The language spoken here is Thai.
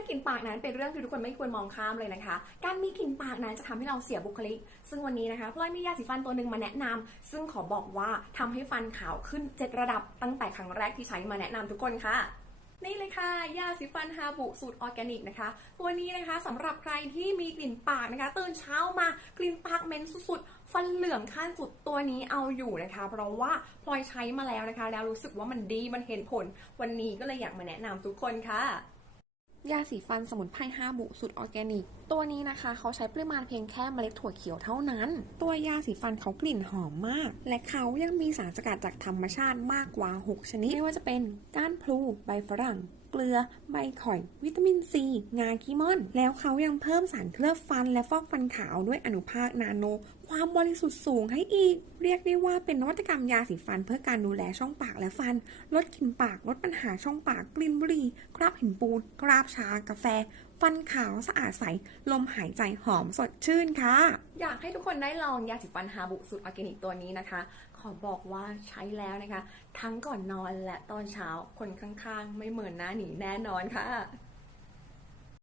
รื่องกลิ่นปากนั้นเป็นเรื่องที่ทุกคนไม่ควรมองข้ามเลยนะคะ การมีกลิ่นปากนั้นจะทำให้เราเสียบุคลิก ซึ่งวันนี้นะคะพลอยมียาสีฟันตัวหนึ่งมาแนะนำซึ่งขอบอกว่าทำให้ฟันขาวขึ้น7ระดับตั้งแต่ครั้งแรกที่ใช้มาแนะนำทุกคนค่ะนี่เลยค่ะ ยาสีฟันฮาบุสูตรออร์แกนิกนะคะ ตัวนี้นะคะสำหรับใครที่มีกลิ่นปากนะคะ ตื่นเช้ามากลิ่นปากเหม็นสุดๆ ฟันเหลืองขั้นสุดตัวนี้เอาอยู่นะคะ เพราะว่าพลอยใช้มาแล้วนะคะ แล้วรู้สึกว่ามันดีมันเห็นผล วันนี้ก็เลยอยากมาแนะนำทุกคนค่ะ ยาสีฟันสมุนไพร5บุสูตรออร์แกนิก ตัวนี้นะคะเขาใช้ปริมาณเพียงแค่เมล็ดถั่วเขียวเท่านั้น ตัวยาสีฟันเขากลิ่นหอมมาก และเขายังมีสารสกัดจากธรรมชาติมากกว่า 6 ชนิด ไม่ว่าจะเป็นก้านพลูใบฝรั่งเกลือ ใบข่อย วิตามินซี งาคีมอน แล้วเขายังเพิ่มสารเคลือบฟันและฟอกฟันขาวด้วยอนุภาคนาโน ความบริสุทธิ์สูงให้อีก เรียกได้ว่าเป็นนวัตกรรมยาสีฟันเพื่อการดูแลช่องปากและฟัน ลดกลิ่นปาก ลดปัญหาช่องปาก กลิ่นบุหรี่ คราบหินปูน คราบชา กาแฟ ฟันขาวสะอาดใส ลมหายใจหอมสดชื่นค่ะ อยากให้ทุกคนได้ลองยาสีฟันฮาบุสูตรออร์แกนิกตัวนี้นะคะ ขอบอกว่าใช้แล้วนะคะ ทั้งก่อนนอนและตอนเช้าคนข้างๆ ไม่เหมือนหน้าหนีแน่นอนค่ะ